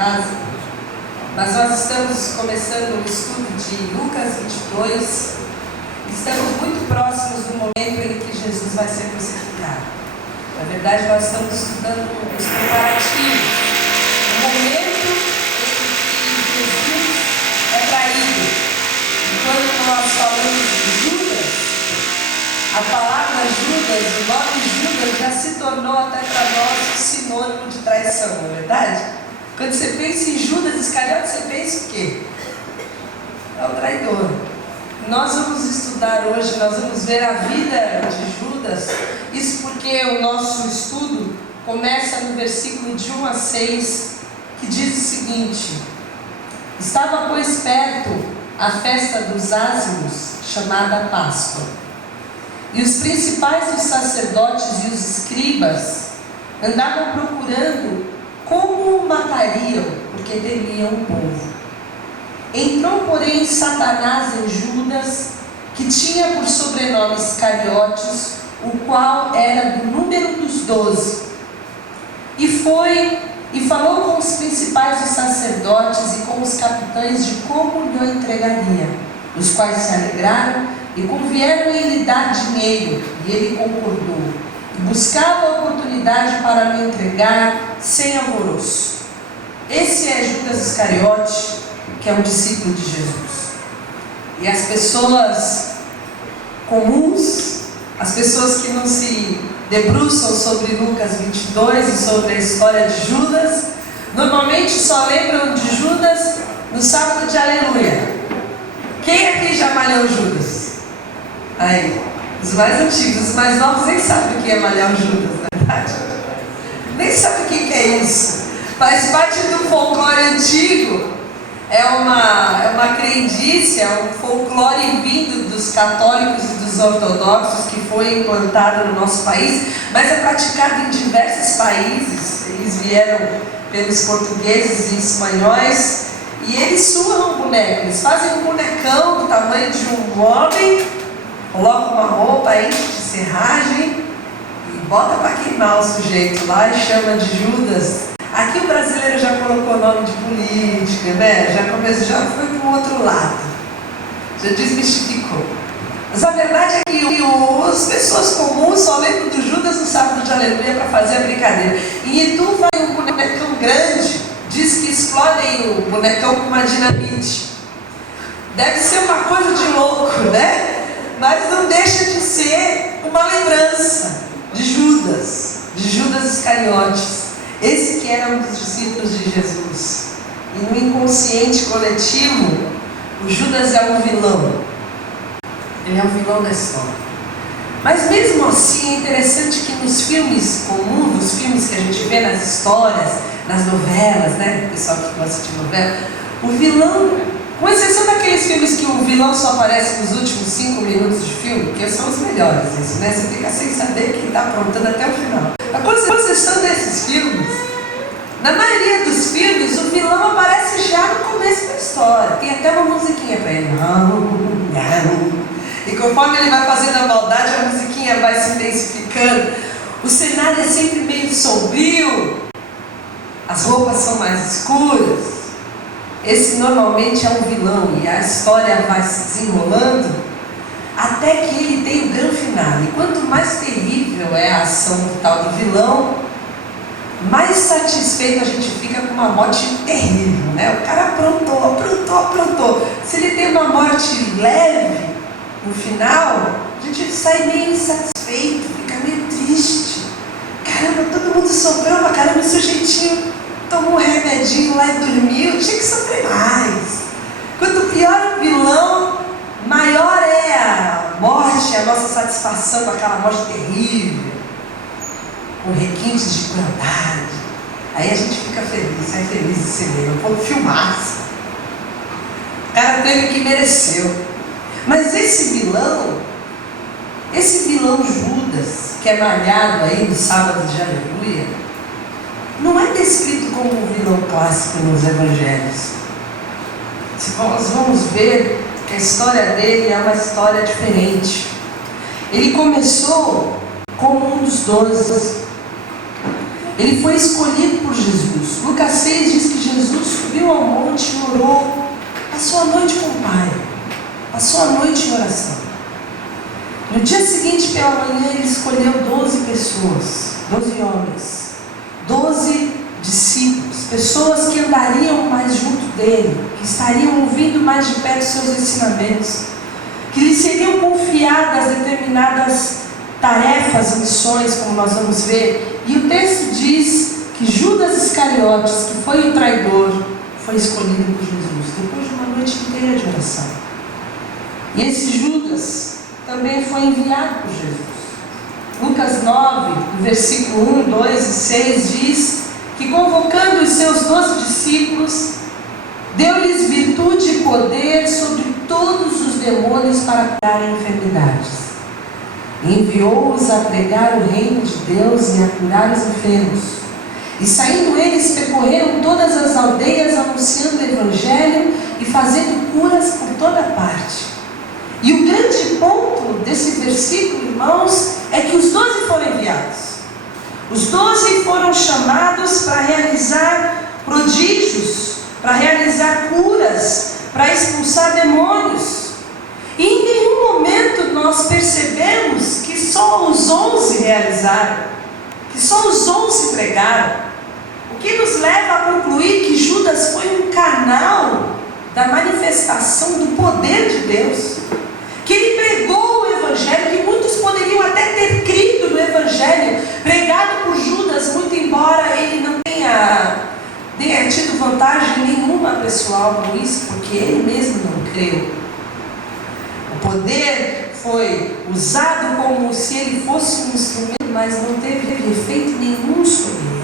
casa, mas nós estamos começando o estudo de Lucas 22. Estamos muito próximos do momento em que Jesus vai ser crucificado. Na verdade, nós estamos estudando os preparativos, o momento em que Jesus é traído. E quando nós falamos de Judas, a palavra Judas, o nome Judas já se tornou até para nós um sinônimo de traição, não é verdade? Quando você pensa em Judas Iscariote, você pensa o quê? É o traidor. Nós vamos estudar hoje, nós vamos ver a vida de Judas. Isso porque o nosso estudo começa no versículo de 1 a 6, que diz o seguinte: estava, pois, perto a festa dos ázimos, chamada Páscoa. E os principais dos sacerdotes e os escribas andavam procurando como o matariam, porque temiam o povo. Entrou, porém, Satanás em Judas, que tinha por sobrenome Iscariotes, o qual era do número dos 12. E falou com os principais dos sacerdotes e com os capitães de como lhe entregaria, os quais se alegraram e convieram em lhe dar dinheiro, e ele concordou, e buscava a oportunidade para lhe entregar sem alvoroço. Esse é Judas Iscariote, que é um discípulo de Jesus. E as pessoas comuns, as pessoas que não se debruçam sobre Lucas 22 e sobre a história de Judas, normalmente só lembram de Judas no sábado de Aleluia. Quem aqui já malhou Judas? Aí, os mais antigos, os mais novos nem sabem o que é malhar o Judas, na verdade. Nem sabem o que é isso. Faz parte do folclore antigo. É uma crendice, é um folclore vindo dos católicos e dos ortodoxos que foi implantado no nosso país, mas é praticado em diversos países. Eles vieram pelos portugueses e espanhóis e eles suam o boneco. Eles fazem um bonecão do tamanho de um homem, colocam uma roupa, enche de serragem e bota para queimar o sujeito lá e chama de Judas. Aqui o brasileiro já colocou nome de política, né? Já foi para o outro lado, já desmistificou. Mas a verdade é que as pessoas comuns só lembram do Judas no sábado de Aleluia para fazer a brincadeira. Em Itu vai um bonecão grande, diz que explodem o bonecão com uma dinamite. Deve ser uma coisa de louco, né? Mas não deixa de ser uma lembrança de Judas Iscariotes. Esse que era um dos discípulos de Jesus. E no inconsciente coletivo, o Judas é um vilão. Ele é um vilão da história. Mas mesmo assim é interessante que nos filmes comuns, nos filmes que a gente vê nas histórias, nas novelas, né? O pessoal que gosta de novela, o vilão, com exceção daqueles filmes que o vilão só aparece nos últimos 5 minutos de filme, que são os melhores, isso, né? Você fica sem saber quem está aprontando até o final. Com exceção desses filmes, na maioria dos filmes, o vilão aparece já no começo da história. Tem até uma musiquinha para ele. E conforme ele vai fazendo a maldade, a musiquinha vai se intensificando. O cenário é sempre meio sombrio, as roupas são mais escuras. Esse normalmente é um vilão e a história vai se desenrolando até que ele tem o grande final. E quanto mais terrível é a ação do tal do vilão, mais satisfeito a gente fica com uma morte terrível, né? O cara aprontou. Se ele tem uma morte leve no final, a gente sai meio insatisfeito, fica meio triste. Caramba, todo mundo sofreu pra caramba, o sujeitinho tomou um remedinho lá e dormiu, tinha que sofrer mais. Quanto pior o vilão, maior é a morte, a nossa satisfação com aquela morte terrível, com requintes de crueldade. Aí a gente fica feliz, sai feliz de cinema, pô, filmaço. O cara teve o que mereceu. Mas esse vilão Judas, que é malhado aí no sábado de Aleluia, não é descrito como um vilão clássico nos evangelhos. Nós vamos ver que a história dele é uma história diferente. Ele começou como um dos 12. Ele foi escolhido por Jesus. Lucas 6 diz que Jesus subiu ao monte e orou. Passou a noite com o Pai. Passou a noite em oração. No dia seguinte, pela manhã, ele escolheu 12 pessoas, 12 homens, 12 discípulos, pessoas que andariam mais junto dele, que estariam ouvindo mais de perto seus ensinamentos, que lhe seriam confiadas determinadas tarefas, missões, como nós vamos ver. E o texto diz que Judas Iscariotes, que foi o traidor, foi escolhido por Jesus, depois de uma noite inteira de oração. E esse Judas também foi enviado por Jesus. Lucas 9, no versículo 1, 2 e 6 diz que, convocando os seus 12 discípulos, deu-lhes virtude e poder sobre todos os demônios para curarem enfermidades. Enviou-os a pregar o reino de Deus e a curar os enfermos. E saindo eles, percorreram todas as aldeias, anunciando o Evangelho e fazendo curas por toda parte. E o grande ponto desse versículo, irmãos, é que os 12 foram enviados. Os 12 foram chamados para realizar prodígios, para realizar curas, para expulsar demônios. E em nenhum momento nós percebemos que só os 11 realizaram, que só os 11 pregaram. O que nos leva a concluir que Judas foi um canal da manifestação do poder de Deus, que ele pregou o Evangelho, que muitos poderiam até ter crido no Evangelho pregado por Judas, muito embora ele não tenha tido vantagem nenhuma pessoal com isso, porque ele mesmo não creu. O poder foi usado como se ele fosse um instrumento, mas não teve efeito nenhum sobre ele.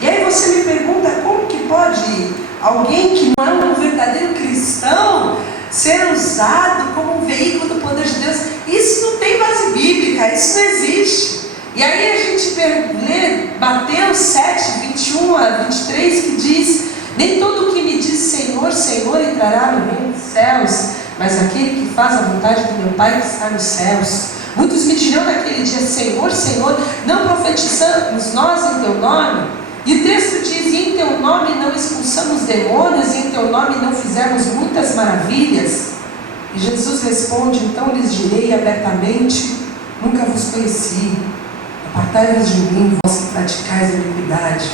E aí você me pergunta, como que pode alguém que não é um verdadeiro cristão ser usado como um veículo do poder de Deus? Isso não tem base bíblica, isso não existe. E aí a gente lê Mateus 7, 21 a 23, que diz: nem todo o que me diz Senhor, Senhor entrará no reino dos céus, mas aquele que faz a vontade do meu Pai que está nos céus. Muitos me dirão naquele dia: Senhor, Senhor, não profetizamos nós em teu nome? E o texto diz: e em teu nome não expulsamos demônios, e em teu nome não fizemos muitas maravilhas? E Jesus responde: então lhes direi abertamente: nunca vos conheci. Apartai-vos de mim, vós que praticais a iniquidade.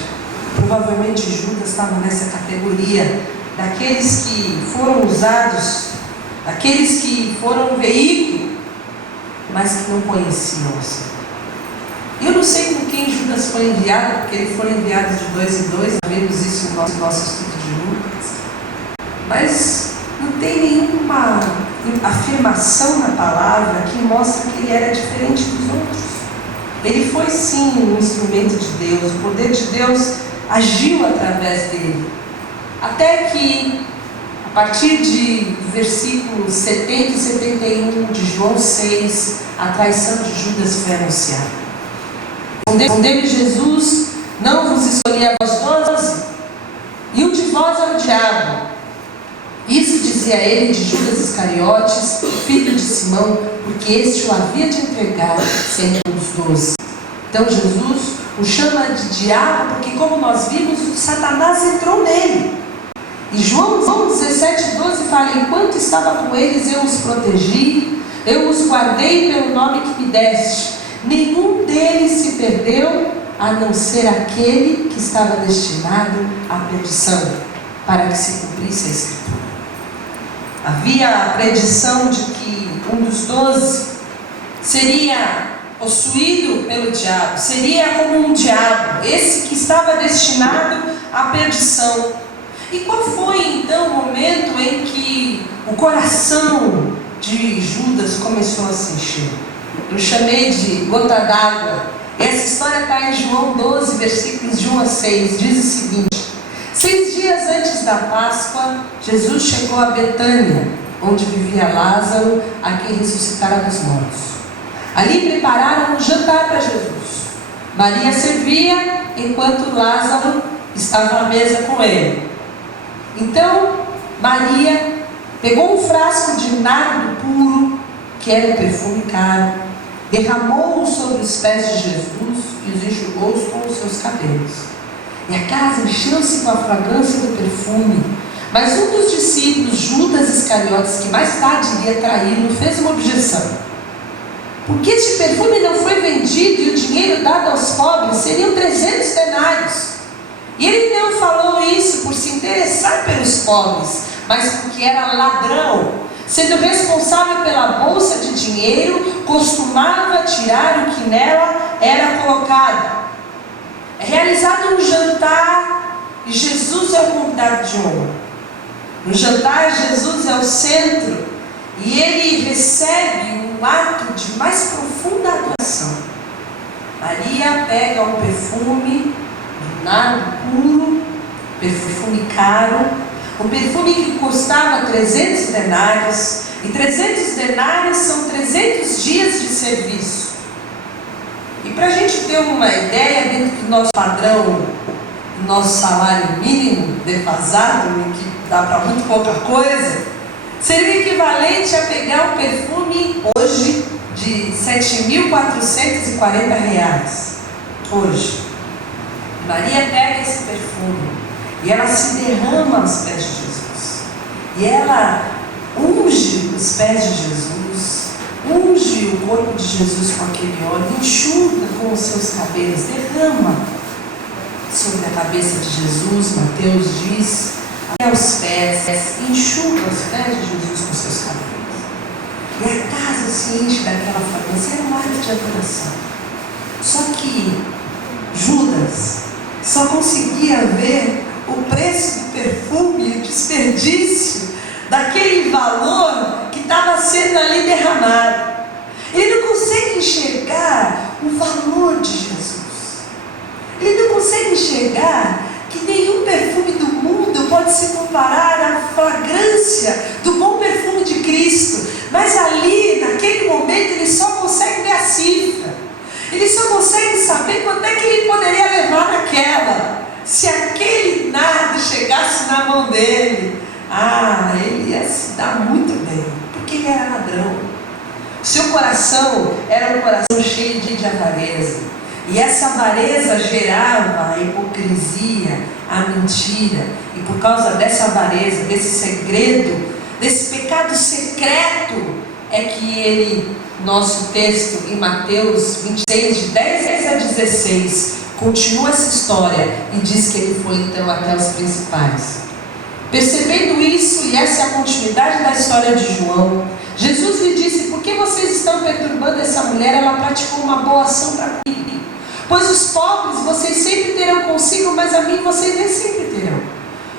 Provavelmente Judas estava nessa categoria daqueles que foram usados, daqueles que foram um veículo, mas que não conheciam o Senhor. Eu não sei com quem Judas foi enviado, porque ele foi enviado de 2 em 2, sabemos isso no nosso estudo de Lucas, mas não tem nenhuma afirmação na palavra que mostra que ele era diferente dos outros. Ele foi sim um instrumento de Deus, o poder de Deus agiu através dele, até que, a partir de versículos 70 e 71 de João 6, a traição de Judas foi anunciada. Respondeu-lhe Jesus: não vos escolhi a vós 12, e um de vós é o diabo. Isso dizia ele de Judas Iscariotes, filho de Simão, porque este o havia de entregar, sendo um dos 12. Então Jesus o chama de diabo, porque, como nós vimos, Satanás entrou nele. E João 17, 12 fala: enquanto estava com eles, eu os protegi, eu os guardei pelo nome que me deste. Nenhum deles se perdeu, a não ser aquele que estava destinado à perdição, para que se cumprisse a Escritura. Havia a predição de que um dos 12 seria possuído pelo diabo, seria como um diabo, esse que estava destinado à perdição. E qual foi então o momento em que o coração de Judas começou a se encher? Eu chamei de gota d'água. Essa história está em João 12, versículos de 1 a 6, diz o seguinte: 6 dias antes da Páscoa, Jesus chegou a Betânia, onde vivia Lázaro, a quem ressuscitara dos mortos. Ali prepararam um jantar para Jesus. Maria servia, enquanto Lázaro estava à mesa com ele. Então Maria pegou um frasco de nardo puro, que era um perfume caro, derramou-o sobre os pés de Jesus e os enxugou com os seus cabelos. E a casa encheu-se com a fragrância do perfume. Mas um dos discípulos, Judas Iscariotes, que mais tarde iria traí-lo, fez uma objeção. Porque este perfume não foi vendido e o dinheiro dado aos pobres seriam 300 denários. E ele não falou isso por se interessar pelos pobres, mas porque era ladrão. Sendo responsável pela bolsa de dinheiro, costumava tirar o que nela era colocado. É realizado um jantar e Jesus é o convidado de honra. No jantar, Jesus é o centro e ele recebe um ato de mais profunda adoração. Maria pega um perfume de nardo puro, perfume caro, um perfume que custava 300 denários, e 300 denários são 300 dias de serviço. E para a gente ter uma ideia, dentro do nosso padrão, do nosso salário mínimo defasado, que dá para muito pouca coisa, seria o equivalente a pegar um perfume hoje de R$ 7.440. Hoje. Maria pega esse perfume e ela se derrama aos pés de Jesus. E ela unge os pés de Jesus, unge o corpo de Jesus com aquele óleo, enxuga com os seus cabelos, derrama sobre a cabeça de Jesus. Mateus diz, até os pés, enxuga os pés de Jesus com seus cabelos. E a casa se enche daquela fragrância, era um ato de adoração. Só que Judas só conseguia ver o preço do perfume e o desperdício daquele valor que estava sendo ali derramado. Ele não consegue enxergar o valor de Jesus. Ele não consegue enxergar que nenhum perfume do mundo pode se comparar à fragrância do bom perfume de Cristo. Mas ali, naquele momento, ele só consegue ver a cifra. Ele só consegue saber quanto é que ele poderia levar naquela. Se aquele nardo chegasse na mão dele, ele ia se dar muito bem, porque ele era ladrão. Seu coração era um coração cheio de avareza. E essa avareza gerava a hipocrisia, a mentira. E por causa dessa avareza, desse segredo, desse pecado secreto, é que ele, nosso texto em Mateus 26, de 10 a 16, continua essa história e diz que ele foi então até os principais. Percebendo isso, e essa é a continuidade da história de João, Jesus lhe disse: por que vocês estão perturbando essa mulher? Ela praticou uma boa ação para comigo. Pois os pobres vocês sempre terão consigo, mas a mim vocês nem sempre terão.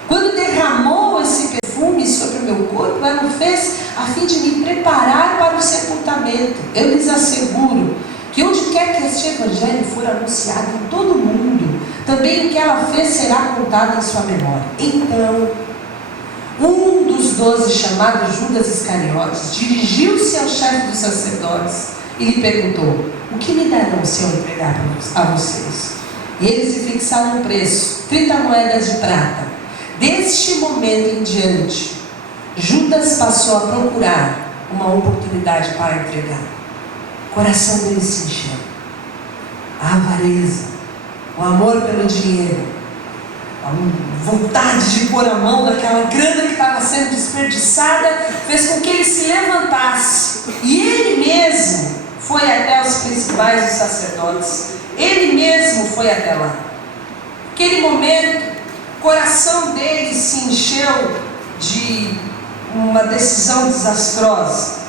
Quando derramou esse perfume sobre o meu corpo, ela o fez a fim de me preparar para o sepultamento. Eu lhes asseguro que onde quer que este evangelho for anunciado em todo o mundo, também o que ela fez será contado em sua memória. Então, um dos 12, chamado Judas Iscariotes, dirigiu-se ao chefe dos sacerdotes e lhe perguntou: o que me darão se eu entregar a vocês? E eles lhe fixaram um preço, 30 moedas de prata. Deste momento em diante, Judas passou a procurar uma oportunidade para entregar. O coração dele se encheu. A avareza, o amor pelo dinheiro, a vontade de pôr a mão naquela grana que estava sendo desperdiçada, fez com que ele se levantasse. E ele mesmo foi até os principais dos sacerdotes. Ele mesmo foi até lá. Naquele momento, o coração dele se encheu de uma decisão desastrosa.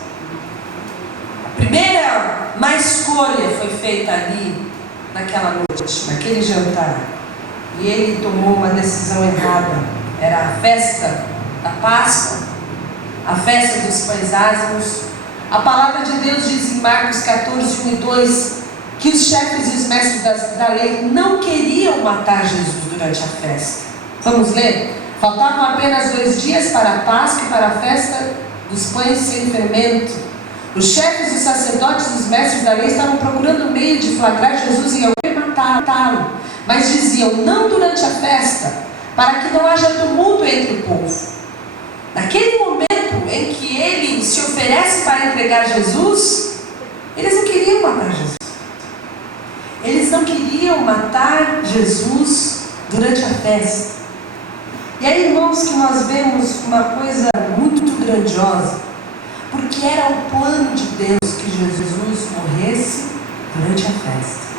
A primeira má escolha foi feita ali, naquela noite, naquele jantar. E ele tomou uma decisão errada. Era a festa da Páscoa, a festa dos pães ázimos. A palavra de Deus diz em Marcos 14, 1 e 2, que os chefes e os mestres da lei não queriam matar Jesus durante a festa. Vamos ler? Faltavam apenas 2 dias para a Páscoa e para a festa dos pães sem fermento. Os chefes, os sacerdotes e os mestres da lei estavam procurando um meio de flagrar Jesus e alguém matá-lo. Mas diziam: não durante a festa, para que não haja tumulto entre o povo. Naquele momento em que ele se oferece para entregar Jesus, eles não queriam matar Jesus. Eles não queriam matar Jesus durante a festa. E aí, irmãos, que nós vemos uma coisa muito grandiosa, porque era o plano de Deus que Jesus morresse durante a festa.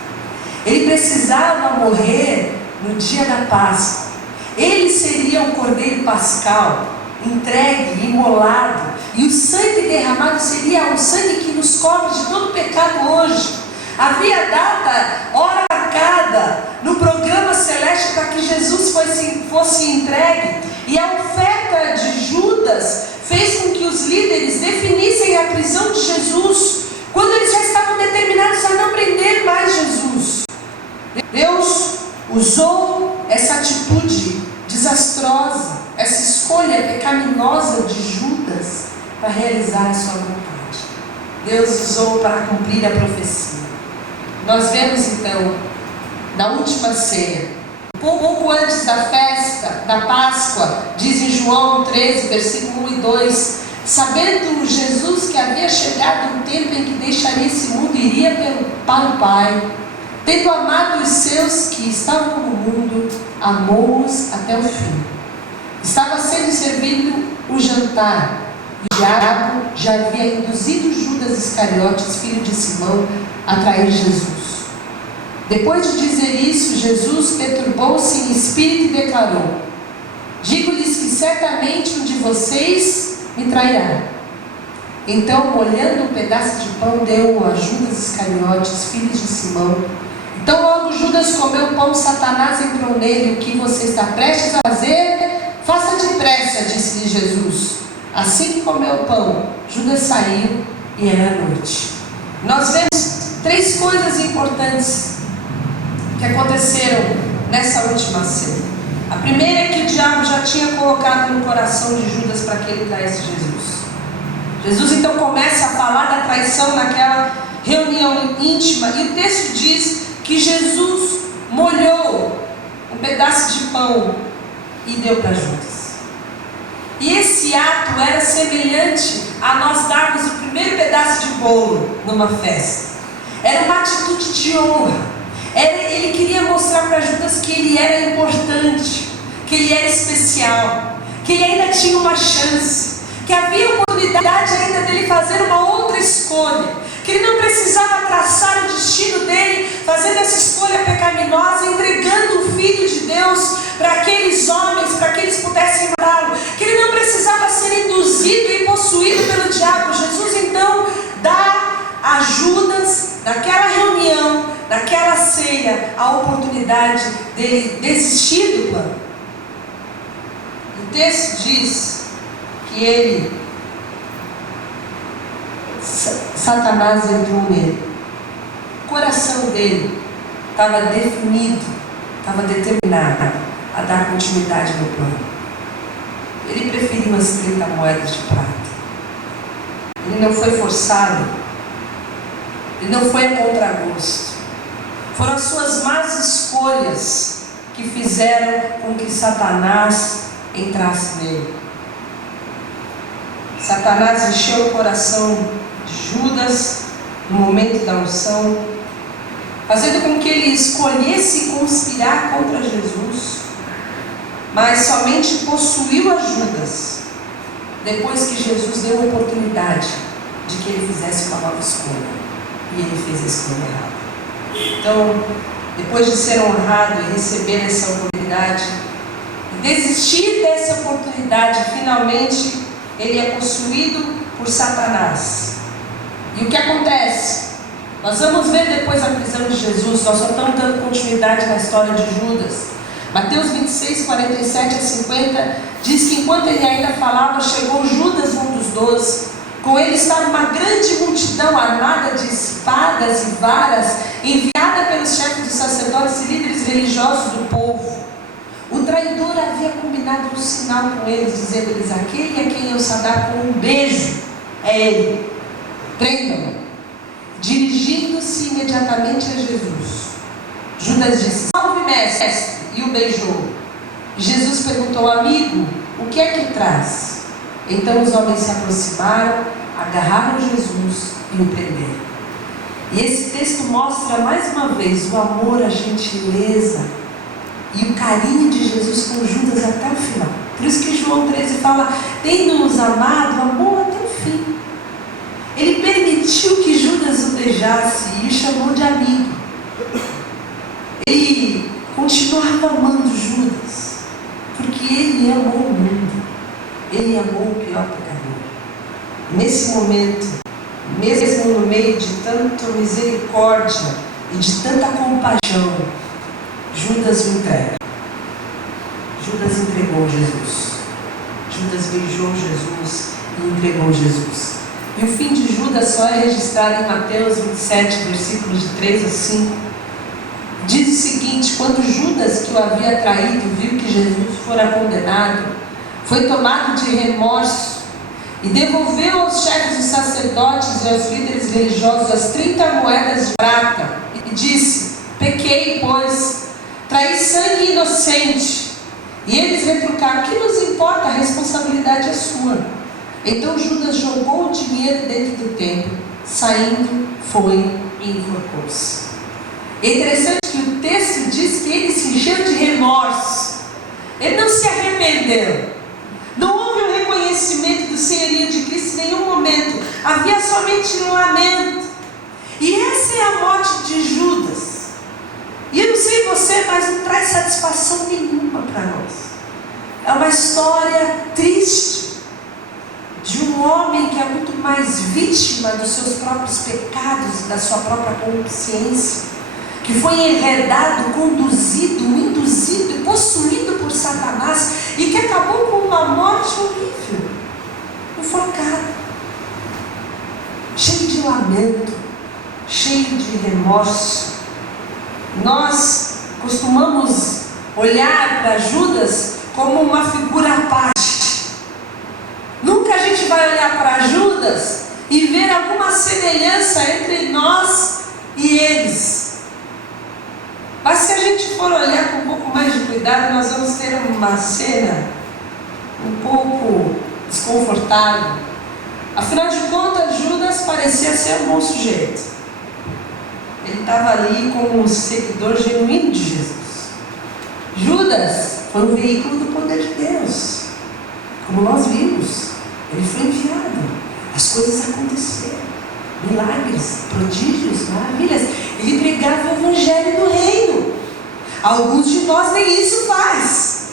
Ele precisava morrer no dia da Páscoa. Ele seria o Cordeiro Pascal, entregue, imolado, e o sangue derramado seria o sangue que nos cobre de todo pecado hoje. Havia data, hora marcada no programa celeste para que Jesus fosse entregue, e a oferta de Judas fez com que os líderes definissem a prisão de Jesus, quando eles já estavam determinados a não prender mais Jesus. Deus usou essa atitude desastrosa, essa escolha pecaminosa de Judas para realizar a sua vontade. Deus usou para cumprir a profecia. Nós vemos então, na última ceia, pouco antes da festa da Páscoa, diz em João 13, versículo 1 e 2, sabendo Jesus que havia chegado o tempo em que deixaria esse mundo e iria para o Pai, tendo amado os seus que estavam no mundo, amou-os até o fim. Estava sendo servido o jantar, e o diabo já havia induzido Judas Iscariotes, filho de Simão, a trair Jesus. Depois de dizer isso, Jesus perturbou-se em espírito e declarou: digo-lhes que certamente um de vocês me trairá. Então, molhando um pedaço de pão, deu-o a Judas Iscariotes, filho de Simão. Então logo Judas comeu o pão, Satanás entrou nele. O que você está prestes a fazer, faça depressa, disse-lhe Jesus. Assim que comeu o pão, Judas saiu e era noite. Nós vemos 3 coisas importantes que aconteceram nessa última ceia. A primeira é que o diabo já tinha colocado no coração de Judas para que ele traísse Jesus. Jesus então começa a falar da traição naquela reunião íntima, e o texto diz que Jesus molhou um pedaço de pão e deu para Judas. E esse ato era semelhante a nós darmos o primeiro pedaço de bolo numa festa. Era uma atitude de honra. Ele queria mostrar para Judas que ele era importante, que ele era especial, que ele ainda tinha uma chance, que havia oportunidade ainda dele fazer uma outra escolha, que ele não precisava traçar o destino dele, fazendo essa escolha pecaminosa, entregando o Filho de Deus para aqueles homens, para que eles pudessem matá-lo, que ele não precisava ser induzido e possuído pelo diabo. Jesus então dá a Judas, naquela reunião, naquela ceia, a oportunidade dele desistir do plano. O texto diz que Satanás entrou nele. O coração dele estava definido, estava determinado a dar continuidade no plano. Ele preferiu as 30 moedas de prata. Ele não foi forçado, ele não foi a contragosto. Foram as suas más escolhas que fizeram com que Satanás entrasse nele. Satanás encheu o coração de Judas no momento da unção, fazendo com que ele escolhesse conspirar contra Jesus, mas somente possuiu a Judas depois que Jesus deu a oportunidade de que ele fizesse uma nova escolha, e ele fez a escolha errada. Então, depois de ser honrado e receber essa oportunidade, e desistir dessa oportunidade, finalmente ele é possuído por Satanás. E o que acontece? Nós vamos ver depois a prisão de Jesus. Nós só estamos dando continuidade na história de Judas. Mateus 26, 47 a 50 diz que enquanto ele ainda falava, chegou Judas, um dos 12. Com ele estava uma grande multidão armada de espadas e varas, enviada pelos chefes dos sacerdotes e líderes religiosos do povo. O traidor havia combinado um sinal com eles, dizendo-lhes: aquele a quem eu saudar com um beijo é ele, prendam-no. Dirigindo-se imediatamente a Jesus, Judas disse: salve, mestre, e o beijou. Jesus perguntou: amigo, o que é que traz? Então os homens se aproximaram, agarraram Jesus e o prenderam. E esse texto mostra mais uma vez o amor, a gentileza e o carinho de Jesus com Judas até o final. Por isso que João 13 fala: tendo-nos amado, amou até o fim. Ele permitiu que Judas o beijasse e o chamou de amigo. Ele continuava amando Judas, porque ele amou o mundo, ele amou o pior pecador. Nesse momento, mesmo no meio de tanta misericórdia e de tanta compaixão, Judas o entrega. Judas entregou Jesus. Judas beijou Jesus e entregou Jesus. E o fim de Judas só é registrado em Mateus 27, versículos de 3 a 5. Diz o seguinte: quando Judas, que o havia traído, viu que Jesus fora condenado, foi tomado de remorso e devolveu aos chefes dos sacerdotes e aos líderes religiosos as 30 moedas de prata e disse: pequei, pois, traí sangue inocente. E eles retrucaram: que nos importa, a responsabilidade é sua. Então Judas jogou o dinheiro dentro do templo, saindo, foi e enforcou-se. É interessante que o texto diz que ele se encheu de remorso. Ele não se arrependeu. Não houve um reconhecimento do senhorio de Cristo em nenhum momento. Havia somente um lamento. E essa é a morte de Judas. E eu não sei você, mas não traz satisfação nenhuma para nós. É uma história triste de um homem que é muito mais vítima dos seus próprios pecados, da sua própria consciência, que foi enredado, conduzido, induzido e possuído por Satanás, e que acabou com uma morte horrível, enforcado, cheio de lamento, cheio de remorso. Nós costumamos olhar para Judas como uma figura à parte. Nunca a gente vai olhar para Judas e ver alguma semelhança entre nós e eles. Mas se a gente for olhar com um pouco mais de cuidado, nós vamos ter uma cena um pouco desconfortável. Afinal de contas, Judas parecia ser um bom sujeito. Ele estava ali como um seguidor genuíno de Jesus. Judas foi um veículo do poder de Deus, como nós vimos. Ele foi enviado, as coisas aconteceram, milagres, prodígios, maravilhas. Ele pregava o evangelho do reino. Alguns de nós nem isso faz.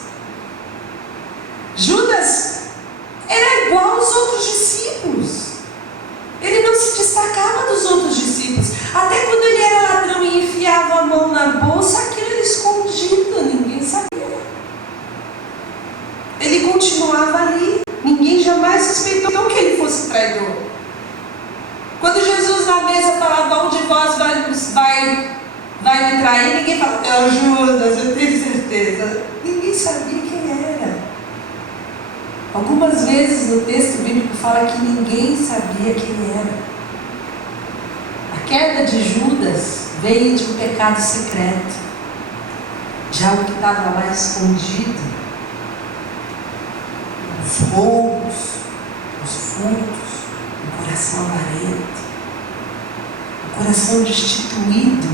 Judas era igual aos outros discípulos. Ele não se destacava dos outros discípulos. Até quando ele era ladrão e enfiava a mão na bolsa, aquilo era escondido, ninguém sabia. Ele continuava ali. Ninguém jamais suspeitou que ele fosse traidor. Quando Jesus na mesa falava: um de vós vai me trair, ninguém falava: é o Judas, eu tenho certeza. Ninguém sabia quem era. Algumas vezes no texto bíblico fala que ninguém sabia quem era. A queda de Judas veio de um pecado secreto, de algo que estava lá escondido. Os roubos, os furtos, o coração avarento, o coração destituído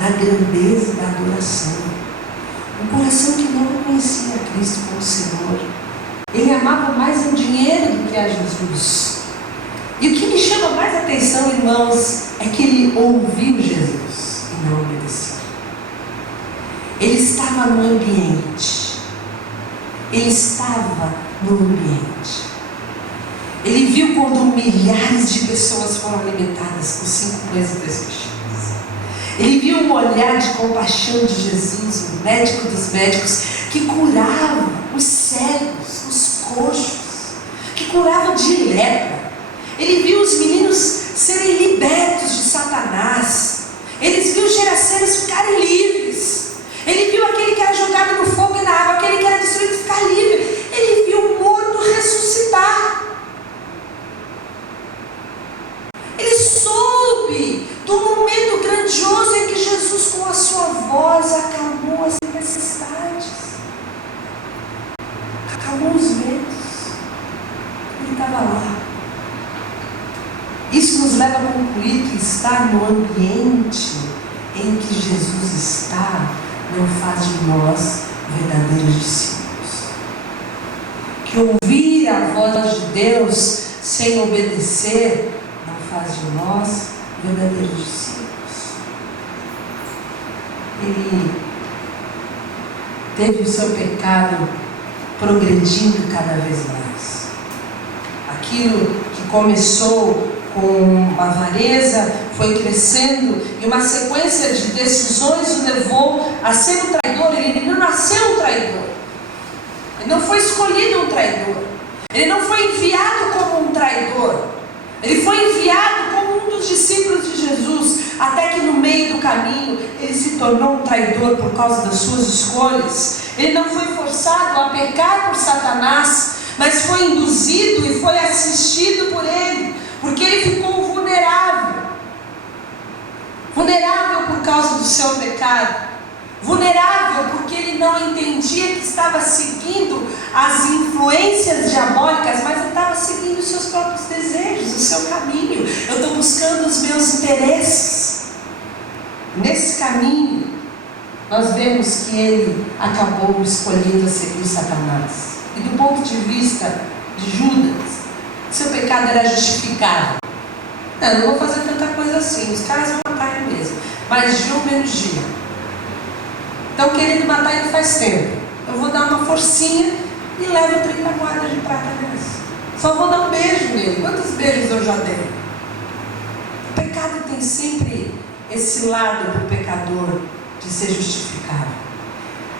da grandeza e da adoração, um coração que não reconhecia Cristo como Senhor. Ele amava mais o dinheiro do que a Jesus. E o que me chama mais atenção, irmãos, é que ele ouviu Jesus e não obedeceu. Ele estava no ambiente. Ele estava no ambiente. Ele viu quando milhares de pessoas foram alimentadas com 5 pães e 2 peixes. Ele viu um olhar de compaixão de Jesus, o médico dos médicos, que curava os cegos, os coxos, que curava de lepra. Ele viu os meninos serem libertos de Satanás. Ele viu os geraceiros ficarem livres. Ele viu aquele que era jogado no fogo e na água, aquele que era destruído ficar livre. Ele viu o morto ressuscitar. Ele soube do momento grandioso em que Jesus, com a sua voz, acalmou as tempestades, acalmou os ventos. Ele estava lá. Isso nos leva a concluir que estar no ambiente em que Jesus está não faz de nós verdadeiros discípulos. Que ouvir a voz de Deus sem obedecer não faz de nós verdadeiros discípulos. Ele teve o seu pecado progredindo cada vez mais. Aquilo que começou com avareza foi crescendo, e uma sequência de decisões o levou a ser um traidor. Ele não nasceu um traidor, ele não foi escolhido um traidor, ele não foi enviado como um traidor, ele foi enviado como um dos discípulos de Jesus, até que no meio do caminho ele se tornou um traidor por causa das suas escolhas. Ele não foi forçado a pecar por Satanás, mas foi induzido e foi assistido por ele, porque ele ficou vulnerável por causa do seu pecado, vulnerável porque ele não entendia que estava seguindo as influências diabólicas, mas ele estava seguindo os seus próprios desejos, o seu caminho. Eu estou buscando os meus interesses. Nesse caminho, nós vemos que ele acabou escolhendo a seguir Satanás. E do ponto de vista de Judas, seu pecado era justificável. Não vou fazer tanta coisa assim, os caras vão matar ele mesmo, mas dia ou menos dia. Estão querendo matar ele faz tempo, eu vou dar uma forcinha e levo 30 guardas de prata nessa. Só vou dar um beijo nele. Quantos beijos eu já dei? O pecado tem sempre esse lado do pecador de ser justificado.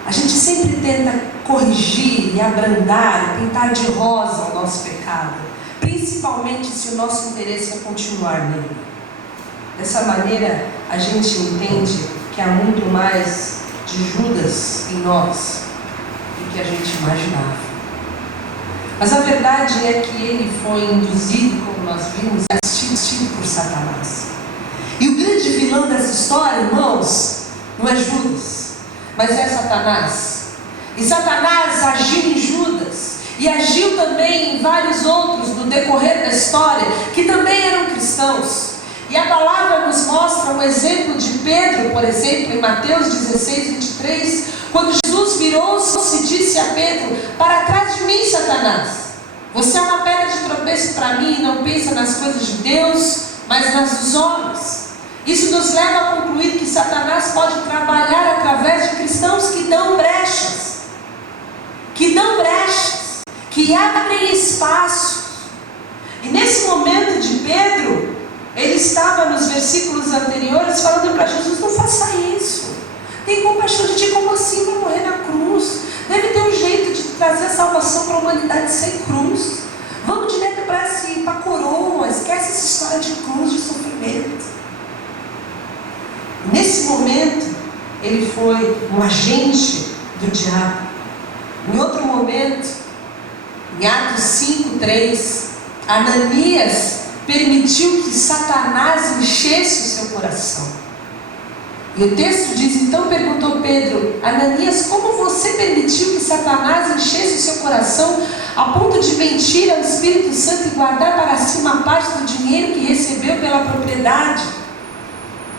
A gente sempre tenta corrigir e abrandar e pintar de rosa o nosso pecado, principalmente se o nosso interesse é continuar nele. Dessa maneira a gente entende que há muito mais de Judas em nós do que a gente imaginava. Mas a verdade é que ele foi induzido, como nós vimos, assistido por Satanás. E o grande vilão dessa história, irmãos, não é Judas, mas é Satanás. E Satanás agiu em Judas e agiu também em vários outros no decorrer da história, que também eram cristãos. E a palavra nos mostra um exemplo de Pedro, por exemplo, em Mateus 16, 23, quando Jesus virou-se e disse a Pedro: para trás de mim, Satanás, você é uma pedra de tropeço para mim e não pensa nas coisas de Deus, mas nas dos homens. Isso nos leva a concluir que Satanás pode trabalhar através de cristãos que dão brechas, que abrem espaços. E nesse momento de Pedro, ele estava nos versículos anteriores falando para Jesus: não faça isso, tem compaixão de ti. Como assim vai morrer na cruz? Deve ter um jeito de trazer a salvação para a humanidade sem cruz. Vamos direto para a coroa, esquece essa história de cruz, de sofrimento. Nesse momento, ele foi um agente do diabo. Em outro momento, em Atos 5:3, Ananias permitiu que Satanás enchesse o seu coração. E o texto diz: então perguntou Pedro: Ananias, como você permitiu que Satanás enchesse o seu coração a ponto de mentir ao Espírito Santo e guardar para si uma parte do dinheiro que recebeu pela propriedade?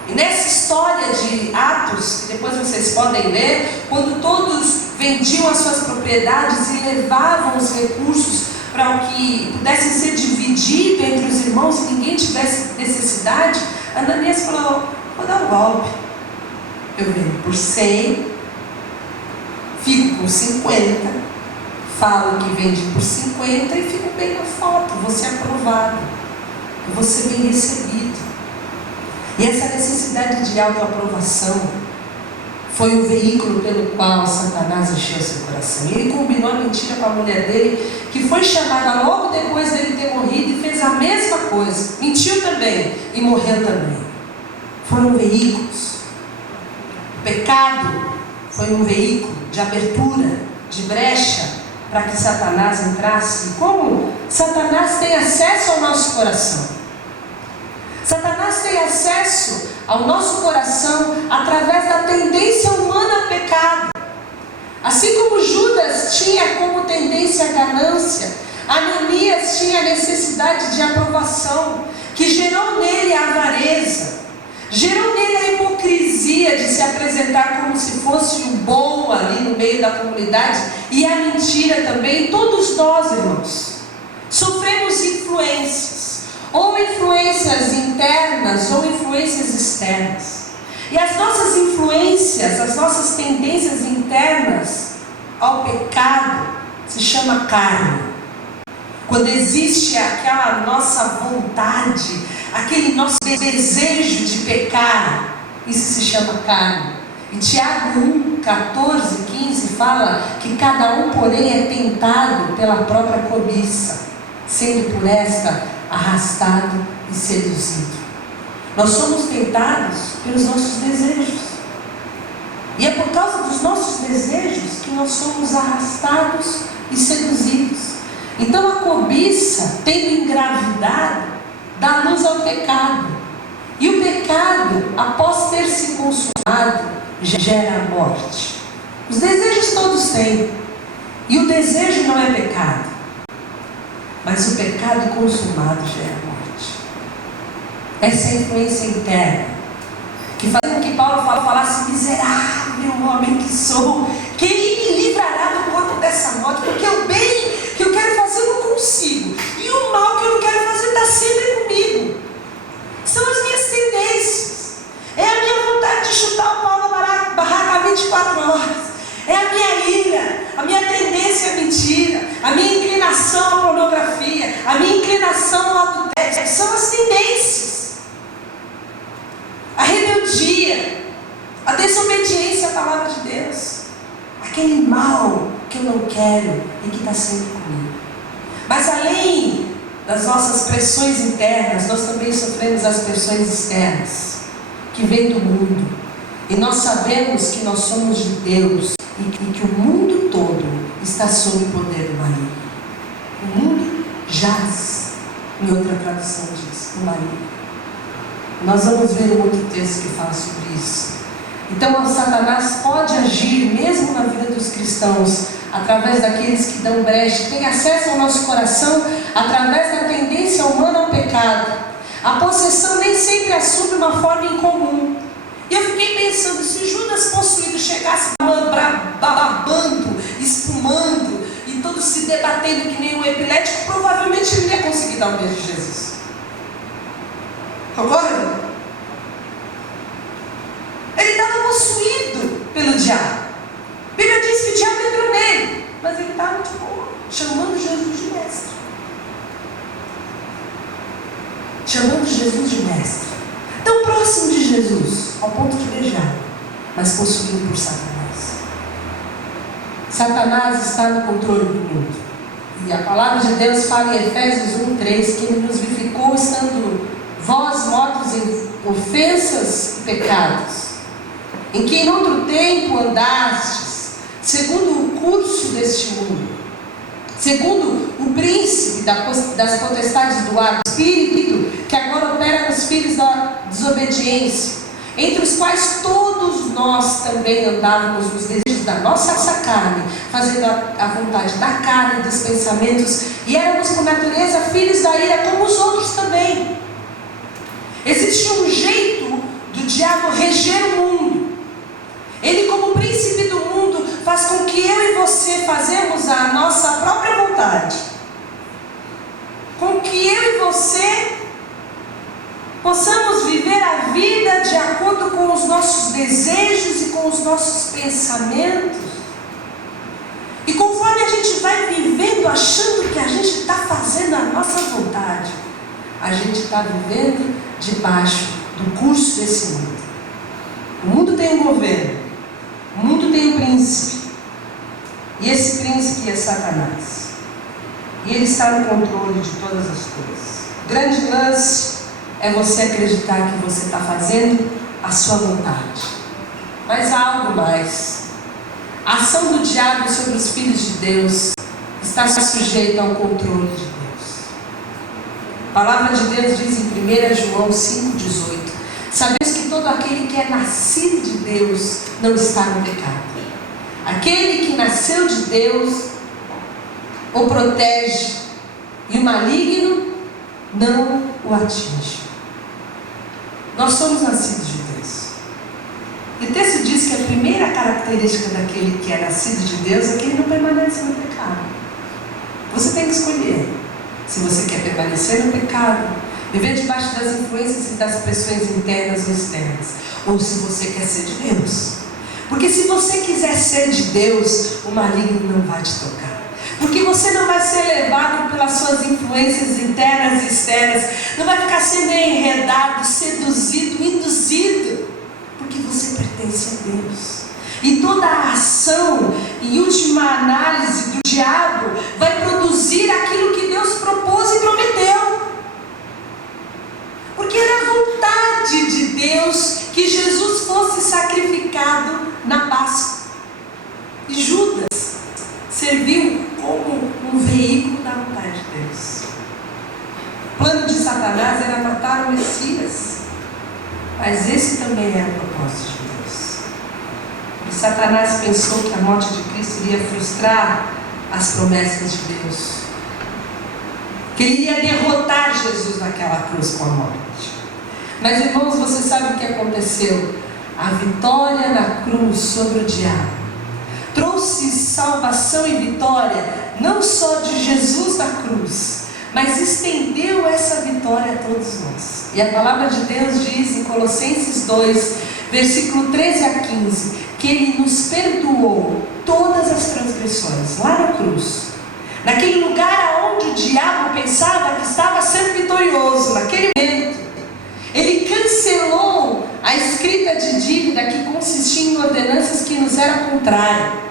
E nessa história de Atos, que depois vocês podem ler, quando todos vendiam as suas propriedades e levavam os recursos para o que pudesse ser dividido entre os irmãos e ninguém tivesse necessidade, Ananias falou: vou dar um golpe. Eu vendo por 100, fico com 50, falo que vende por 50 e fico bem na foto, vou ser aprovado, eu vou ser bem recebido. E essa necessidade de autoaprovação foi o veículo pelo qual Satanás encheu seu coração. E ele combinou a mentira com a mulher dele, que foi chamada logo depois dele ter morrido e fez a mesma coisa. Mentiu também e morreu também. Foram veículos. O pecado foi um veículo de abertura, de brecha, para que Satanás entrasse. Como Satanás tem acesso ao nosso coração? Satanás tem acesso ao nosso coração através da tendência humana a pecado. Assim como Judas tinha como tendência a ganância, Ananias tinha a necessidade de aprovação, que gerou nele a avareza, Gerou nele a hipocrisia de se apresentar como se fosse o bom ali no meio da comunidade, e a mentira também. Todos nós, irmãos, sofremos influências, ou influências internas ou influências externas. E as nossas influências, as nossas tendências internas ao pecado se chama carne. Quando existe aquela nossa vontade, aquele nosso desejo de pecar, isso se chama carne. E Tiago 1, 14, 15 fala que cada um, porém, é tentado pela própria cobiça, sendo por esta arrastado e seduzido. Nós somos tentados pelos nossos desejos. E é por causa dos nossos desejos que nós somos arrastados e seduzidos. Então a cobiça, tendo engravidado, dá luz ao pecado. E o pecado, após ter se consumado, gera a morte. Os desejos todos têm. E o desejo não é pecado. Mas o pecado consumado gera a morte. Essa é a influência interna, que faz com que Paulo falasse: miserável homem que sou, quem me livrará do corpo dessa morte? Porque o bem que eu quero fazer eu não consigo, e o mal que eu não quero fazer está sempre comigo. São as minhas tendências, é a minha vontade de chutar o pau na barraca 24 horas, é a minha ira, a minha tendência à mentira, a minha inclinação à pornografia, a minha inclinação ao adultério. São as tendências, a rebeldia, a desobediência à palavra de Deus, aquele mal que eu não quero e que está sempre comigo. Mas além das nossas pressões internas, nós também sofremos as pressões externas, que vêm do mundo. E nós sabemos que nós somos de Deus e que o mundo todo está sob o poder do maligno. O mundo jaz, em outra tradução diz, o maligno. Nós vamos ver um outro texto que fala sobre isso. Então Satanás pode agir mesmo na vida dos cristãos, através daqueles que dão brecha, têm acesso ao nosso coração, através da tendência humana ao pecado. A possessão nem sempre assume uma forma incomum. E eu fiquei pensando, se Judas possuído chegasse babando, espumando, e todos se debatendo que nem um epilético, provavelmente ele ia conseguir dar um beijo de Jesus. Agora, ele estava possuído pelo diabo. A Bíblia diz que o diabo entrou nele, mas ele estava de boa, chamando Jesus de mestre. Chamando Jesus de mestre. Tão próximo de Jesus, ao ponto de beijar, mas possuído por Satanás. Satanás está no controle do mundo. E a palavra de Deus fala em Efésios 1:3 que ele nos vivificou estando vós mortos em ofensas e pecados, em que em outro tempo andastes, segundo o curso deste mundo, segundo o príncipe das potestades do ar, o espírito que agora opera nos filhos da desobediência, entre os quais todos nós também andávamos nos desejos da nossa carne, fazendo a vontade da carne e dos pensamentos, e éramos por natureza filhos da ira, como os outros também. Existe um jeito do diabo reger o mundo. Ele, como príncipe do mundo, faz com que eu e você fazemos a nossa própria vontade, com que eu e você possamos viver a vida de acordo com os nossos desejos e com os nossos pensamentos. E conforme a gente vai vivendo, achando que a gente está fazendo a nossa vontade, a gente está vivendo debaixo do curso desse mundo. O mundo tem um governo, o mundo tem um príncipe, e esse príncipe é Satanás, e ele está no controle de todas as coisas. O grande lance é você acreditar que você está fazendo a sua vontade, mas há algo mais. A ação do diabo sobre os filhos de Deus está sujeita ao controle de Deus. A palavra de Deus diz em 1 João 5,18: sabemos que todo aquele que é nascido de Deus não está no pecado. Aquele que nasceu de Deus o protege, e o maligno não o atinge. Nós somos nascidos de Deus. E o texto diz que a primeira característica daquele que é nascido de Deus é que ele não permanece no pecado. Você tem que escolher se você quer permanecer no pecado, viver debaixo das influências e das pressões internas ou externas, ou se você quer ser de Deus. Porque se você quiser ser de Deus, o maligno não vai te tocar. Porque você não vai ser levado pelas suas influências internas e externas, não vai ficar sendo enredado, seduzido, induzido, porque você pertence a Deus. E toda a ação, em última análise, do diabo vai produzir aquilo que Deus propôs e prometeu. Porque era a vontade de Deus que Jesus fosse sacrificado na Páscoa. E Judas serviu como um veículo da vontade de Deus. O plano de Satanás era matar o Messias, mas esse também era o propósito de Deus. E Satanás pensou que a morte de Cristo iria frustrar as promessas de Deus, que ele iria derrotar Jesus naquela cruz com a morte. Mas, irmãos, você sabe o que aconteceu? A vitória na cruz sobre o diabo trouxe salvação e vitória, não só de Jesus na cruz, mas estendeu essa vitória a todos nós. E a palavra de Deus diz em Colossenses 2, versículo 13 a 15, que Ele nos perdoou todas as transgressões, lá na cruz. Naquele lugar onde o diabo pensava que estava sendo vitorioso, naquele momento, Ele cancelou a escrita de dívida que consistia em ordenanças que nos eram contrárias.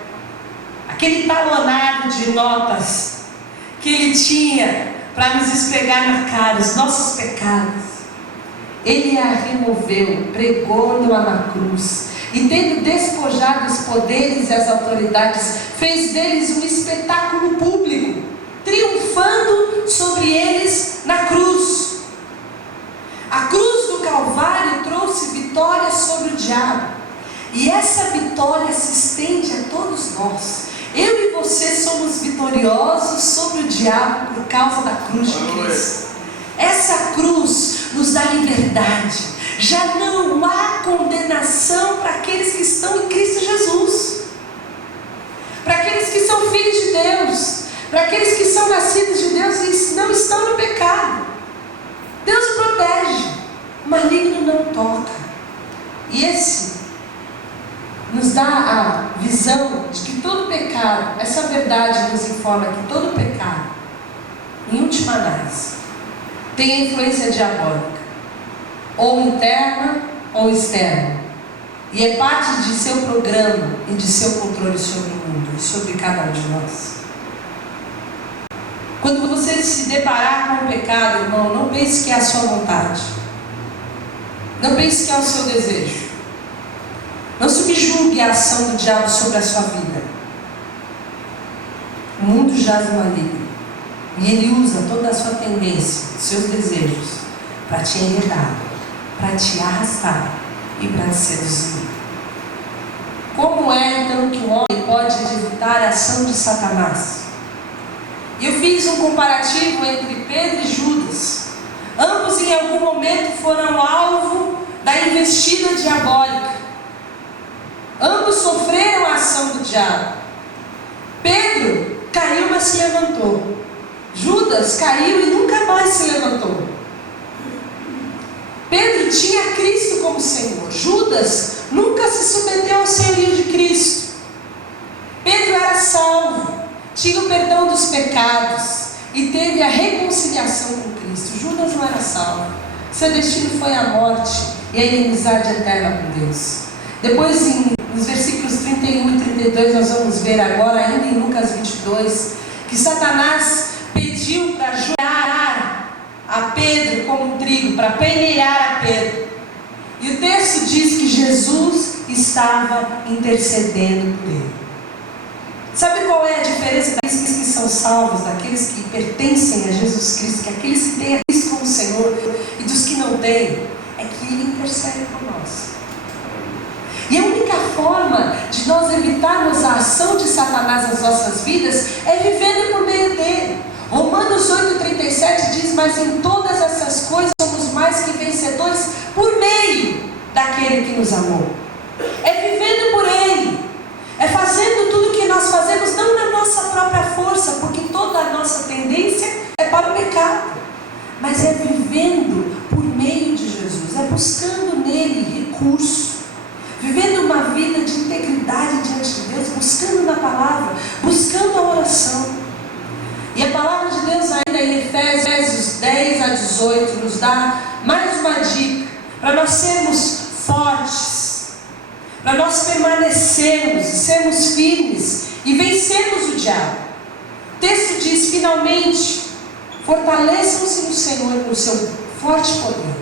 Aquele talonário de notas que Ele tinha para nos esfregar na cara, os nossos pecados. Ele a removeu, pregou-no na cruz. E tendo despojado os poderes e as autoridades, fez deles um espetáculo público, triunfando sobre eles na cruz. A cruz do Calvário trouxe vitória sobre o diabo. E essa vitória se estende a todos nós. Eu e você somos vitoriosos sobre o diabo por causa da cruz de Cristo. Essa cruz nos dá liberdade. Já não há condenação para aqueles que estão em Cristo Jesus, para aqueles que são filhos de Deus, para aqueles que são nascidos de Deus e não estão no pecado. Deus protege, o maligno não toca. E esse nos dá a visão de que todo pecado, essa verdade nos informa que todo pecado, em última análise, tem a influência diabólica, ou interna ou externa, e é parte de seu programa e de seu controle sobre o mundo e sobre cada um de nós. Quando você se deparar com o pecado, irmão, não pense que é a sua vontade, não pense que é o seu desejo, não subjugue a ação do diabo sobre a sua vida. O mundo jaz no maligno, e ele usa toda a sua tendência, seus desejos, para te enredar, para te arrastar e para te seduzir. Como é então que um homem pode evitar a ação de Satanás? Eu fiz um comparativo entre Pedro e Judas. Ambos em algum momento foram alvo da investida diabólica. Ambos sofreram a ação do diabo. Pedro caiu, mas se levantou. Judas caiu e nunca mais se levantou. Pedro tinha Cristo como Senhor. Judas nunca se submeteu ao senhorio de Cristo. Pedro era salvo, tinha o perdão dos pecados e teve a reconciliação com Cristo. Judas não era salvo. Seu destino foi a morte e a inimizade eterna com Deus. Depois, nos versículos 31 e 32, nós vamos ver agora, ainda em Lucas 22, que Satanás pediu para jogar a Pedro como um trigo, para peneirar a Pedro. E o texto diz que Jesus estava intercedendo por ele. Sabe qual é a diferença daqueles que são salvos, daqueles que pertencem a Jesus Cristo, que aqueles que têm a Cristo como Senhor, e dos que não têm? É que Ele intercede por nós. E a única forma de nós evitarmos a ação de Satanás nas nossas vidas é vivendo por meio dele. Romanos 8,37 diz: mas em todas essas coisas somos mais que vencedores por meio nos amou. É vivendo por Ele. É fazendo tudo que nós fazemos, não na nossa própria força, porque toda a nossa tendência é para o pecado. Mas é vivendo por meio de Jesus, é buscando nele recurso, vivendo uma vida de integridade diante de Deus, buscando na palavra, buscando a oração. E a palavra de Deus ainda em Efésios 10 a 18 nos dá mais uma dica, para nós sermos fortes, para nós permanecermos, sermos firmes e vencermos o diabo. O texto diz: finalmente, fortaleçam-se no Senhor e no seu forte poder.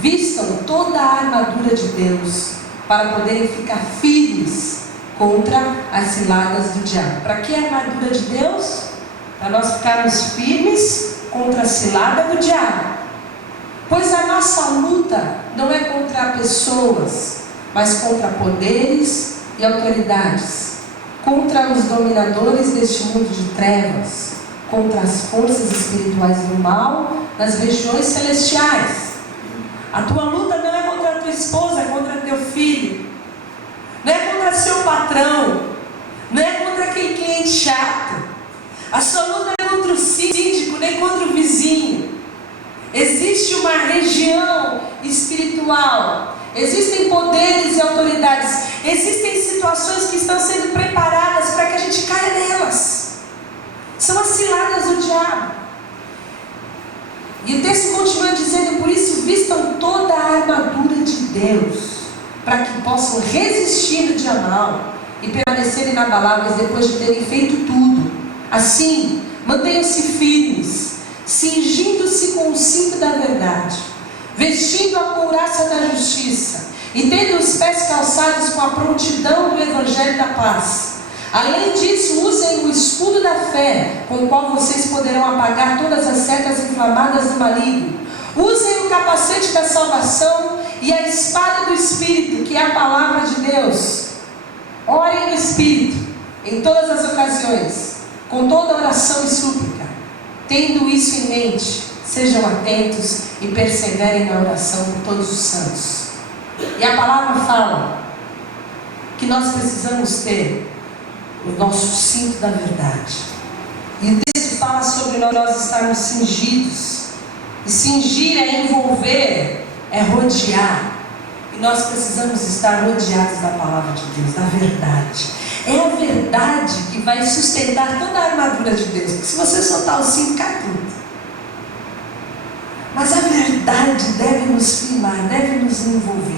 Vistam toda a armadura de Deus para poderem ficar firmes contra as ciladas do diabo. Para que a armadura de Deus? Para nós ficarmos firmes contra a cilada do diabo. Pois a nossa luta não é contra pessoas, mas contra poderes e autoridades, contra os dominadores deste mundo de trevas, contra as forças espirituais do mal nas regiões celestiais. A tua luta não é contra a tua esposa, é contra teu filho. Não é contra seu patrão. Não é contra aquele cliente chato. A sua luta não é contra o síndico, nem contra o vizinho. Existe uma região espiritual. Existem poderes e autoridades. Existem situações que estão sendo preparadas para que a gente caia nelas. São as ciladas do diabo. E o texto continua dizendo: por isso vistam toda a armadura de Deus, para que possam resistir no dia mal e permanecerem inabaláveis depois de terem feito tudo. Assim, mantenham-se firmes, cingindo-se com o cinto da verdade, vestindo a couraça da justiça e tendo os pés calçados com a prontidão do evangelho da paz. Além disso, usem o escudo da fé, com o qual vocês poderão apagar todas as setas inflamadas do maligno. Usem o capacete da salvação e a espada do Espírito, que é a palavra de Deus. Orem no Espírito, em todas as ocasiões, com toda oração e súplica. Tendo isso em mente, sejam atentos e perseverem na oração por todos os santos. E a palavra fala que nós precisamos ter o nosso cinto da verdade. E o texto fala sobre nós estarmos cingidos. E cingir é envolver, é rodear. E nós precisamos estar rodeados da palavra de Deus, da verdade. É a verdade que vai sustentar toda a armadura de Deus. Porque se você soltar o cinto, cai tudo. Mas a verdade deve nos firmar, deve nos envolver.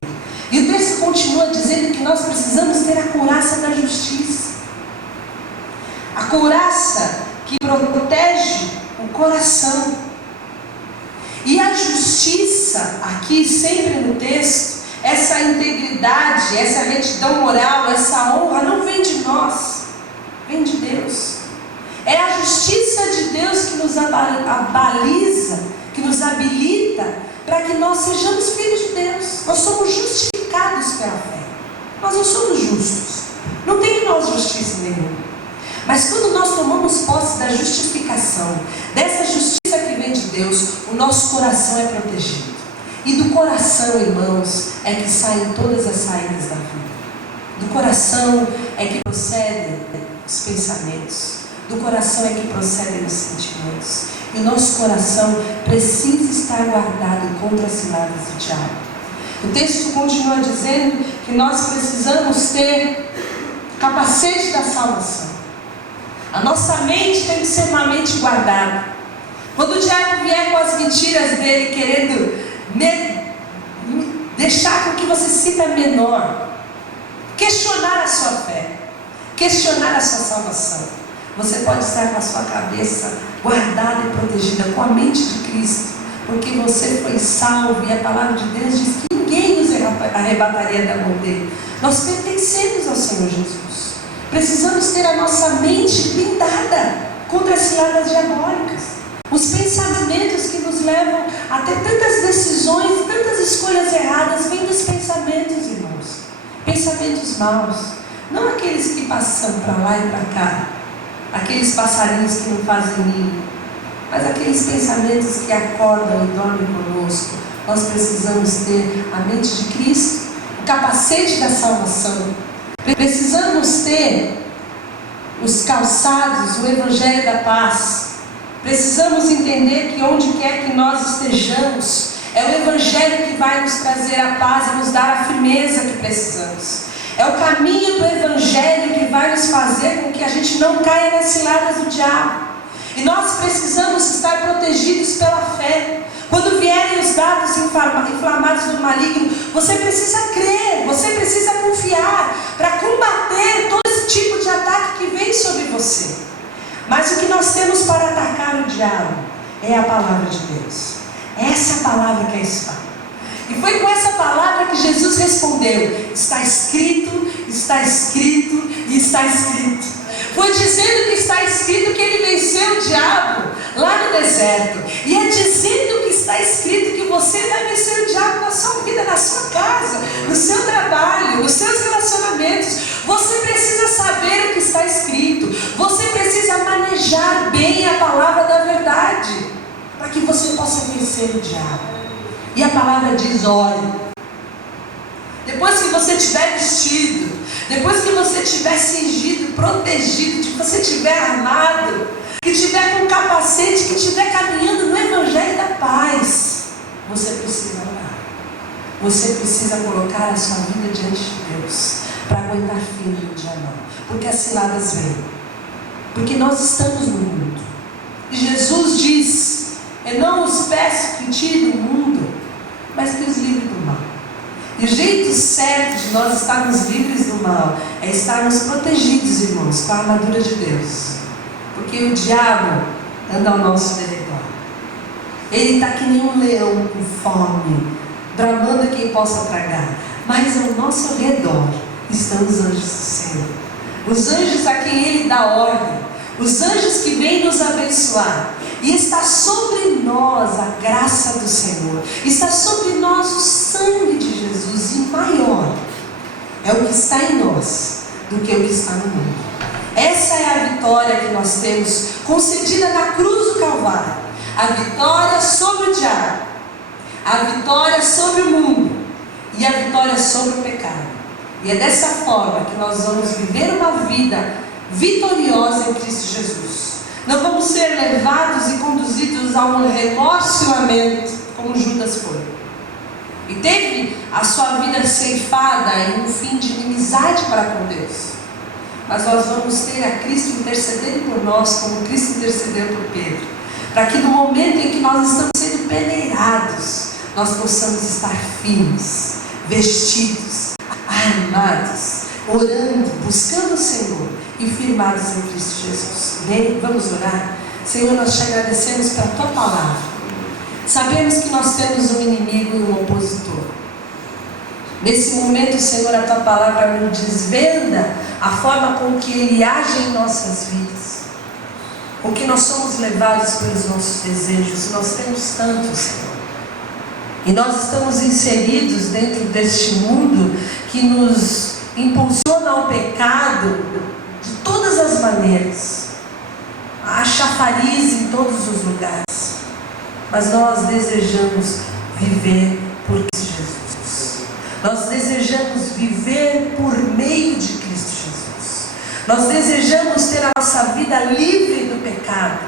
E o texto continua dizendo que nós precisamos ter a couraça da justiça. A couraça que protege o coração. E a justiça, aqui sempre no texto, essa integridade, essa retidão moral, essa honra, não vem de nós, vem de Deus. É a justiça de Deus que nos abaliza, que nos habilita, para que nós sejamos filhos de Deus. Nós somos justificados pela fé. Nós não somos justos. Não tem em nós justiça nenhuma. Mas quando nós tomamos posse da justificação, dessa justiça que vem de Deus, o nosso coração é protegido. E do coração, irmãos, é que saem todas as saídas da vida. Do coração é que procedem os pensamentos. Do coração é que procedem os sentimentos. E o nosso coração precisa estar guardado contra as ciladas do diabo. O texto continua dizendo que nós precisamos ter capacete da salvação. A nossa mente tem que ser uma mente guardada. Quando o diabo vier com as mentiras dele, querendo deixar com que você se sinta menor, questionar a sua fé, questionar a sua salvação, você pode estar com a sua cabeça guardada e protegida com a mente de Cristo, porque você foi salvo e a palavra de Deus diz que ninguém nos arrebataria da mão dele. Nós pertencemos ao Senhor Jesus. Precisamos ter a nossa mente blindada contra as ciladas diabólicas. Os pensamentos que nos levam a ter tantas decisões, tantas escolhas erradas, vêm dos pensamentos, irmãos. Pensamentos maus. Não aqueles que passam para lá e para cá. Aqueles passarinhos que não fazem ninho. Mas aqueles pensamentos que acordam e dormem conosco. Nós precisamos ter a mente de Cristo. O capacete da salvação. Precisamos ter os calçados, o Evangelho da paz. Precisamos entender que onde quer que nós estejamos, é o Evangelho que vai nos trazer a paz e nos dar a firmeza que precisamos. É o caminho do Evangelho que vai nos fazer com que a gente não caia nas ciladas do diabo. E nós precisamos estar protegidos pela fé. Quando vierem os dados inflamados do maligno, você precisa crer, você precisa confiar para combater todo esse tipo de ataque que vem sobre você. Mas o que nós temos para atacar o diabo é a palavra de Deus. Essa é a palavra que é a espada. E foi com essa palavra que Jesus respondeu: está escrito, está escrito e está escrito. Foi dizendo que está escrito que ele venceu o diabo lá no deserto. E é dizendo que está escrito que você vai vencer o diabo na sua vida, na sua casa, no seu trabalho, nos seus relacionamentos. Você precisa saber o que está escrito. Você precisa manejar bem a palavra da verdade, para que você possa vencer o diabo. E a palavra diz: ore. Depois que você estiver vestido, depois que você estiver cingido, protegido, que você estiver armado, que estiver com capacete, que estiver caminhando no Evangelho da paz, você precisa orar. Você precisa colocar a sua vida diante de Deus, para aguentar firme no dia mal. Porque as ciladas vêm. Porque nós estamos no mundo. E Jesus diz: eu não os peço que tirem do mundo, mas que os livre do mal. E o jeito certo de nós estarmos livres do mal é estarmos protegidos, irmãos, com a armadura de Deus. Porque o diabo anda ao nosso derredor. Ele está que nem um leão com fome, bramando quem possa tragar. Mas ao nosso redor estão os anjos do Senhor. Os anjos a quem Ele dá ordem. Os anjos que vêm nos abençoar. E está sobre nós a graça do Senhor. Está sobre nós o sangue de Jesus. E maior é o que está em nós do que o que está no mundo. Essa é a vitória que nós temos concedida na cruz do Calvário. A vitória sobre o diabo. A vitória sobre o mundo. E a vitória sobre o pecado. E é dessa forma que nós vamos viver uma vida vitoriosa em Cristo Jesus. Não vamos ser levados e conduzidos a um remorso-lamento, como Judas foi. E teve a sua vida ceifada em um fim de inimizade para com Deus. Mas nós vamos ter a Cristo intercedendo por nós, como Cristo intercedeu por Pedro. Para que no momento em que nós estamos sendo peneirados, nós possamos estar firmes, vestidos, armados, orando, buscando o Senhor e firmados em Cristo Jesus. Bem, vamos orar? Senhor, nós te agradecemos pela tua palavra. Sabemos que nós temos um inimigo e um opositor. Nesse momento, Senhor, a tua palavra nos desvenda a forma com que ele age em nossas vidas. Porque nós somos levados pelos nossos desejos. Nós temos tanto, Senhor. E nós estamos inseridos dentro deste mundo que nos impulsiona ao pecado de todas as maneiras. Há chafariz em todos os lugares. Mas nós desejamos viver por Cristo Jesus. Nós desejamos viver por meio de Cristo Jesus. Nós desejamos ter a nossa vida livre do pecado.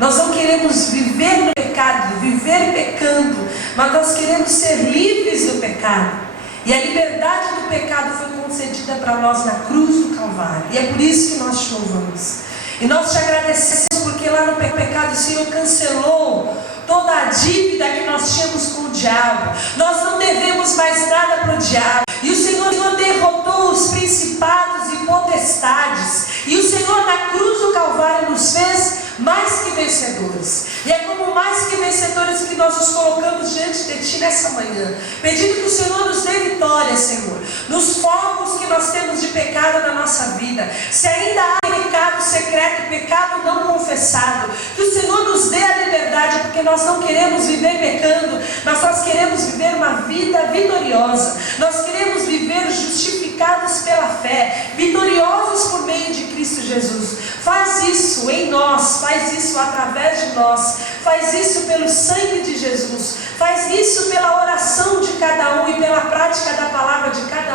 Nós não queremos viver no pecado, viver pecando, mas nós queremos ser livres do pecado. E a liberdade do pecado foi concedida para nós na cruz do Calvário. E é por isso que nós te louvamos. E nós te agradecemos porque lá no pecado o Senhor cancelou toda a dívida que nós tínhamos com o diabo. Nós não devemos mais nada para o diabo. E o Senhor derrotou os principados e potestades. E o Senhor na cruz do Calvário nos fez mais que vencedores. E é como mais que vencedores que nós nos colocamos diante de Ti nessa manhã, pedindo que o Senhor nos dê vitória, Senhor, nos focos que nós temos de pecado na nossa vida. Se ainda há pecado secreto, pecado não confessado, que o Senhor nos dê a liberdade, porque nós não queremos viver pecando, mas nós queremos viver uma vida vitoriosa. Nós queremos viver justificados pela fé, vitoriosos por meio de Cristo Jesus. Faz isso em nós, faz isso através de nós, faz isso pelo sangue de Jesus, faz isso pela oração de cada um e pela prática da palavra de cada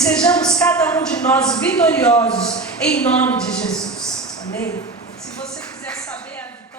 sejamos cada um de nós vitoriosos em nome de Jesus. Amém? Se você quiser saber a